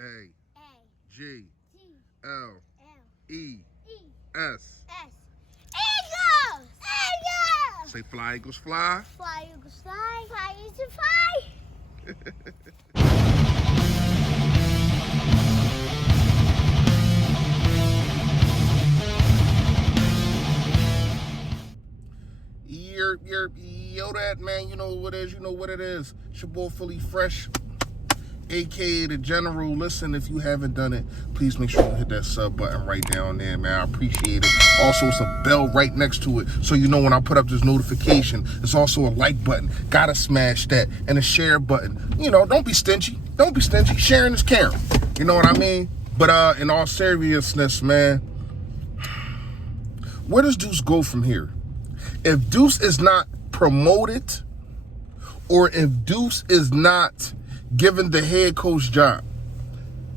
A A G G L L E E S. S. Eagles! Eagles! Say fly, Eagles, fly. Fly, Eagles, fly. Fly, Eagles, fly. Yo, that man, you know what it is, you know what it is. It's your boy Fully Fresh, aka the General. Listen, if you haven't done it, please make sure you hit that sub button right down there, man. I appreciate it. Also, it's a bell right next to it, so you know when I put up this notification. There's also a like button. Gotta smash that. And a share button. You know, don't be stingy. Don't be stingy. Sharing is caring. You know what I mean? But in all seriousness, man, where does Deuce go from here? If Deuce is not promoted, or if Deuce is not given the head coach job,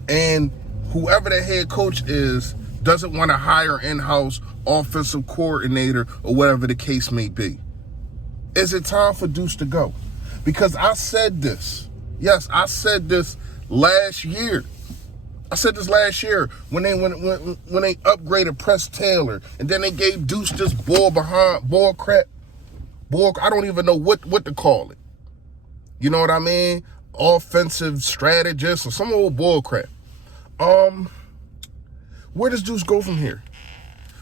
and whoever the head coach is doesn't want to hire in-house offensive coordinator or whatever the case may be, is it time for Deuce to go? Because I said this. Yes, I said this last year. I said this last year when they upgraded Press Taylor, and then they gave Deuce this bull crap. I don't even know what to call it. You know what I mean? Offensive strategist or some old bull crap. Where does Deuce go from here?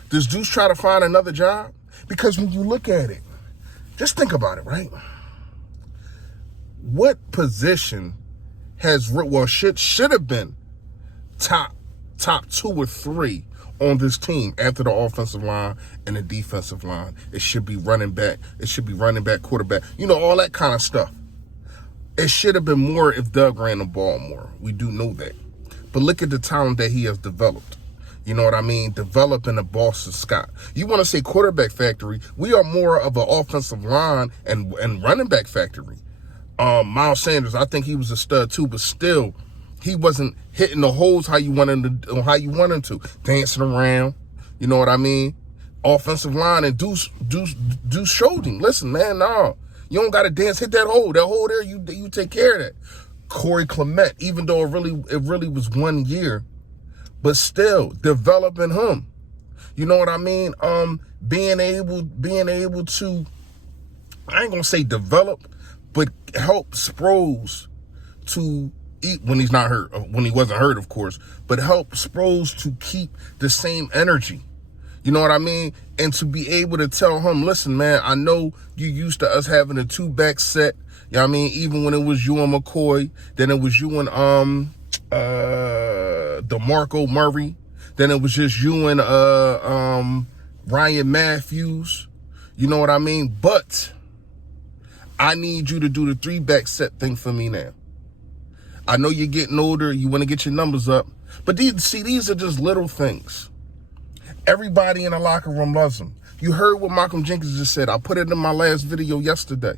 Does Deuce try to find another job? Because when you look at it, just think about it, right? What position should have been top 2 or 3 on this team after the offensive line and the defensive line? It should be running back. It should be running back, quarterback. You know, all that kind of stuff. It should have been more if Doug ran the ball more. We do know that. But look at the talent that he has developed. You know what I mean? Developing a Boston Scott. You want to say quarterback factory? We are more of an offensive line and running back factory. Miles Sanders, I think he was a stud too, but still, he wasn't hitting the holes how you want him to. Dancing around. You know what I mean? Offensive line, and Deuce showed him. Listen, man, no. You don't got to dance. Hit that hole. That hole there, you take care of that. Corey Clement, even though it really was 1 year, but still developing him. You know what I mean? Being able to, I ain't gonna say develop, but help Sproles to eat when he's not hurt, when he wasn't hurt, of course, but help Sproles to keep the same energy. You know what I mean? And to be able to tell him, listen, man, I know you used to us having a 2-back set. You know what I mean? Even when it was you and McCoy, then it was you and DeMarco Murray, then it was just you and Ryan Matthews. You know what I mean? But I need you to do the 3-back set thing for me now. I know you're getting older, you want to get your numbers up, but these are just little things. Everybody in the locker room loves him. You heard what Malcolm Jenkins just said. I put it in my last video yesterday.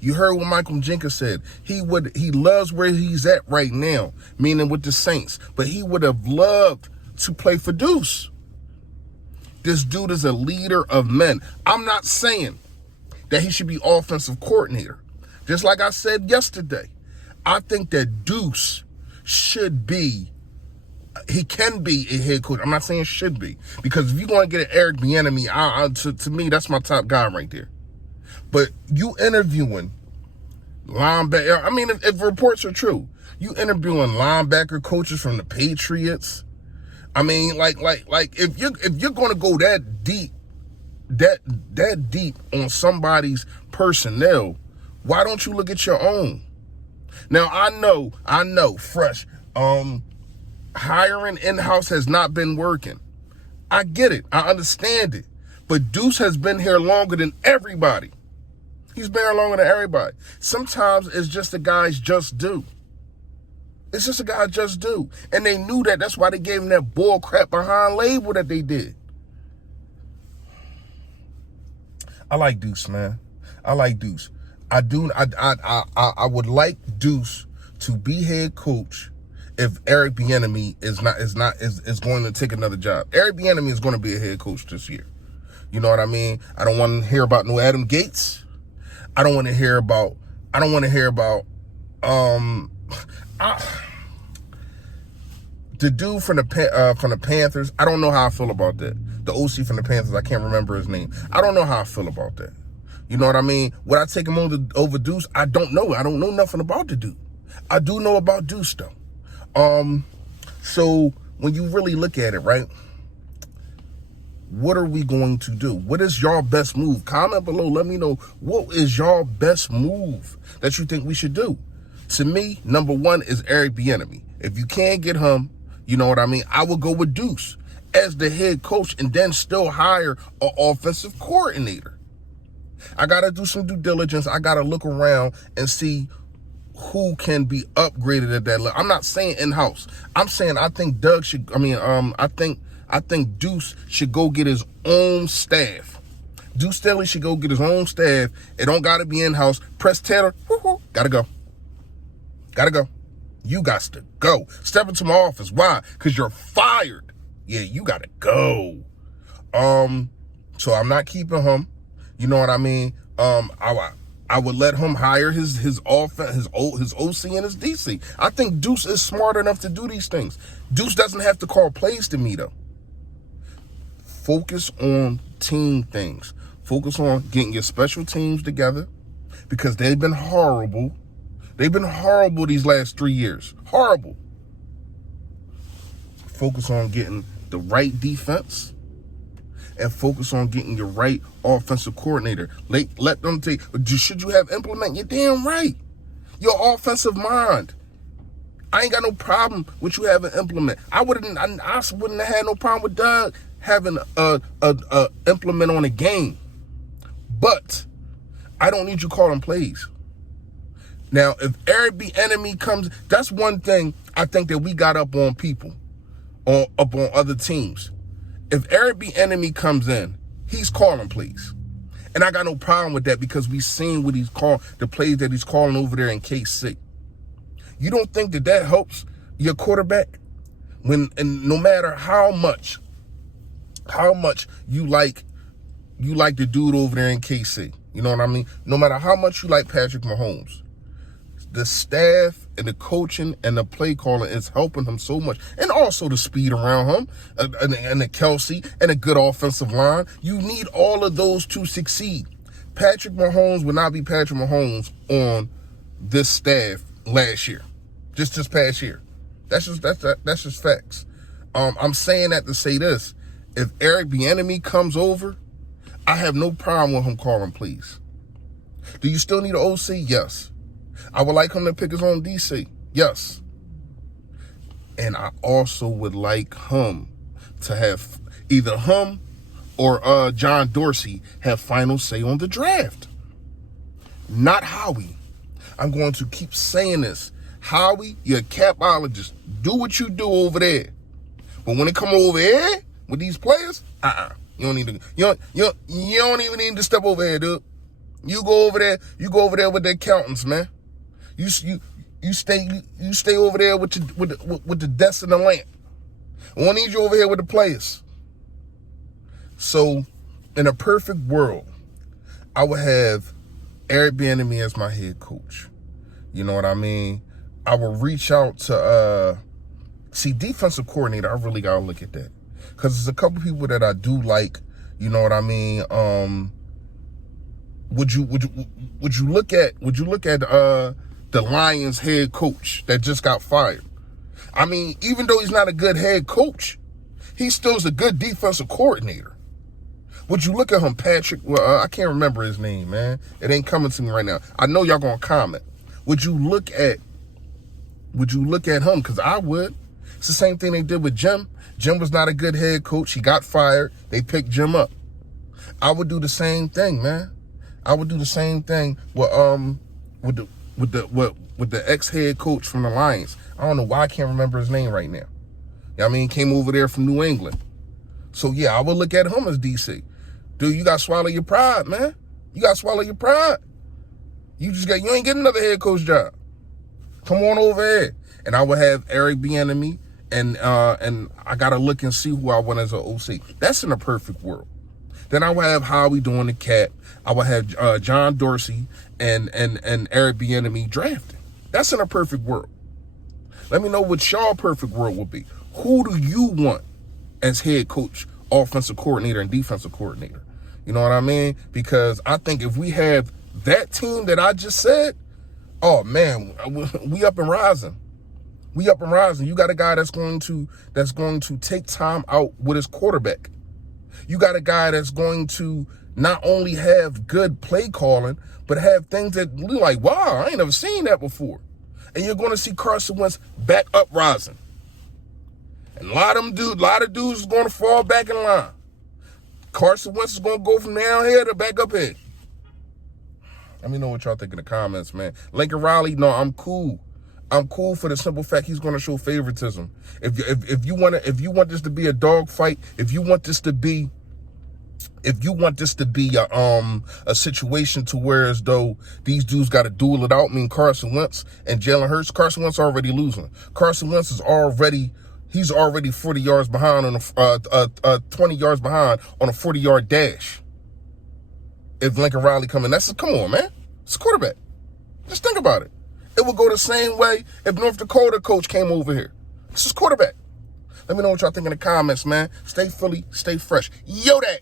You heard what Malcolm Jenkins said. He loves where he's at right now, meaning with the Saints, but he would have loved to play for Deuce. This dude is a leader of men. I'm not saying that he should be offensive coordinator. Just like I said yesterday, I think that Deuce he can be a head coach. I'm not saying should be, because if you're going to get an Eric Bieniemy, to me, that's my top guy right there. But you interviewing linebacker, I mean, if reports are true, you interviewing linebacker coaches from the Patriots. I mean, like if you're going to go that deep on somebody's personnel, why don't you look at your own? Now, I know, Fresh, hiring in-house has not been working. I get it. I understand it. But Deuce has been here longer than everybody. He's been here longer than everybody. Sometimes it's just the guys just do. It's just a guy just do. And they knew that. That's why they gave him that bull crap behind label that they did. I like Deuce, man. I like Deuce. I would like Deuce to be head coach if Eric Bieniemy is going to take another job. Eric Bieniemy is going to be a head coach this year. You know what I mean? I don't want to hear about no Adam Gates. I don't want to hear about The dude from the Panthers, I don't know how I feel about that. The OC from the Panthers, I can't remember his name. I don't know how I feel about that. You know what I mean? Would I take him over Deuce? I don't know. I don't know nothing about the dude. I do know about Deuce though. So when you really look at it, right? What are we going to do? What is y'all best move? Comment below. Let me know what is y'all best move that you think we should do. To me, number one is Eric Bieniemy. If you can't get him, you know what I mean? I will go with Deuce as the head coach and then still hire an offensive coordinator. I got to do some due diligence. I got to look around and see who can be upgraded at that level. I'm not saying in-house. I'm saying I think I think Deuce should go get his own staff. Duce Staley should go get his own staff. It don't got to be in-house. Press Taylor, gotta go. Gotta go. You got to go. Step into my office. Why? Because you're fired. Yeah, you got to go. So I'm not keeping him. You know what I mean? I would let him hire his offense, his OC and his DC. I think Deuce is smart enough to do these things. Deuce doesn't have to call plays to me though. Focus on team things. Focus on getting your special teams together because they've been horrible. They've been horrible these last 3 years. Horrible. Focus on getting the right defense and focus on getting your right offensive coordinator. Let them take, should you have implement? You're damn right. Your offensive mind. I ain't got no problem with you having implement. I wouldn't have had no problem with Doug having a implement on a game. But I don't need you calling plays. Now, if Eric Bieniemy comes, that's one thing I think that we got up on people, up on other teams. If Eric Bieniemy comes in, he's calling plays. And I got no problem with that because we've seen what he's called, the plays that he's calling over there in KC. You don't think that helps your quarterback? And no matter how much you like the dude over there in KC, you know what I mean? No matter how much you like Patrick Mahomes, the staff and the coaching and the play calling is helping him so much. And also the speed around him and the Kelsey and a good offensive line. You need all of those to succeed. Patrick Mahomes would not be Patrick Mahomes on this staff last year. Just this past year. That's just facts. I'm saying that to say this. If Eric Bieniemy comes over, I have no problem with him calling plays. Do you still need an OC? Yes. I would like him to pick his own DC. Yes. And I also would like him to have either him or John Dorsey have final say on the draft. Not Howie. I'm going to keep saying this. Howie, you're a capologist. Do what you do over there. But when it come over here with these players, you don't need to. You don't even need to step over here, dude. You go over there with the accountants, man. You stay over there with the desk and the lamp. I won't need you over here with the players. So, in a perfect world, I would have Eric Bieniemy as my head coach. You know what I mean? I will reach out to defensive coordinator. I really gotta look at that because there's a couple people that I do like. You know what I mean? Would you look at the Lions head coach that just got fired? I mean, even though he's not a good head coach, he still is a good defensive coordinator. Would you look at him, Patrick? Well, I can't remember his name, man. It ain't coming to me right now. I know y'all gonna comment. Would you look at him? Because I would. It's the same thing they did with Jim. Jim was not a good head coach. He got fired. They picked Jim up. I would do the same thing, man. I would do the same thing with the ex-head coach from the Lions. I don't know why I can't remember his name right now. You know what I mean? Came over there from New England. So yeah, I would look at him as DC. Dude, you gotta swallow your pride, man. You gotta swallow your pride. You ain't getting another head coach job. Come on over here. And I would have Eric Bieniemy and I gotta look and see who I want as an OC. That's in a perfect world. Then I would have Howie doing the cap. I would have John Dorsey and Eric Bieniemy drafting. That's in a perfect world. Let me know what y'all perfect world would be. Who do you want as head coach, offensive coordinator, and defensive coordinator? You know what I mean? Because I think if we have that team that I just said, oh man, we up and rising. We up and rising. You got a guy that's going to take time out with his quarterback. You got a guy that's going to not only have good play calling, but have things that you're like, wow, I ain't never seen that before. And you're going to see Carson Wentz back up rising. And a lot of dudes is going to fall back in line. Carson Wentz is going to go from down here to back up here. Let me know what y'all think in the comments, man. Lincoln Riley, no, I'm cool. I'm cool for the simple fact he's going to show favoritism. If you want this to be a dog fight, if you want this to be a situation to where as though these dudes got to duel it out, Carson Wentz and Jalen Hurts, Carson Wentz already losing. Carson Wentz is already 40 yards behind on 20 yards behind on a 40-yard dash. If Lincoln Riley come on, man. It's a quarterback. Just think about it. It would go the same way if North Dakota coach came over here. This is quarterback. Let me know what y'all think in the comments, man. Stay Philly, stay fresh. Yo, that.